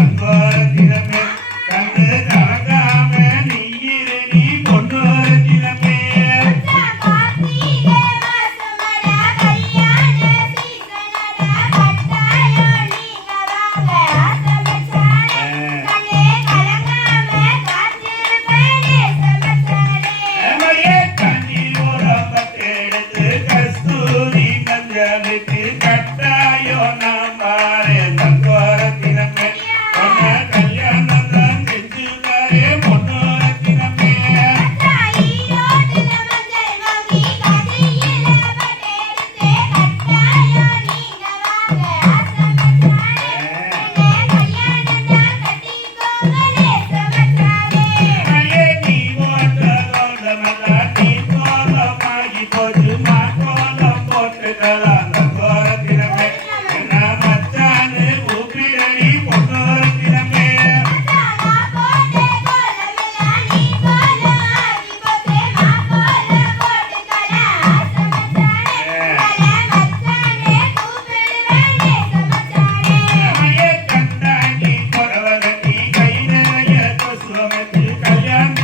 Hum. yeah.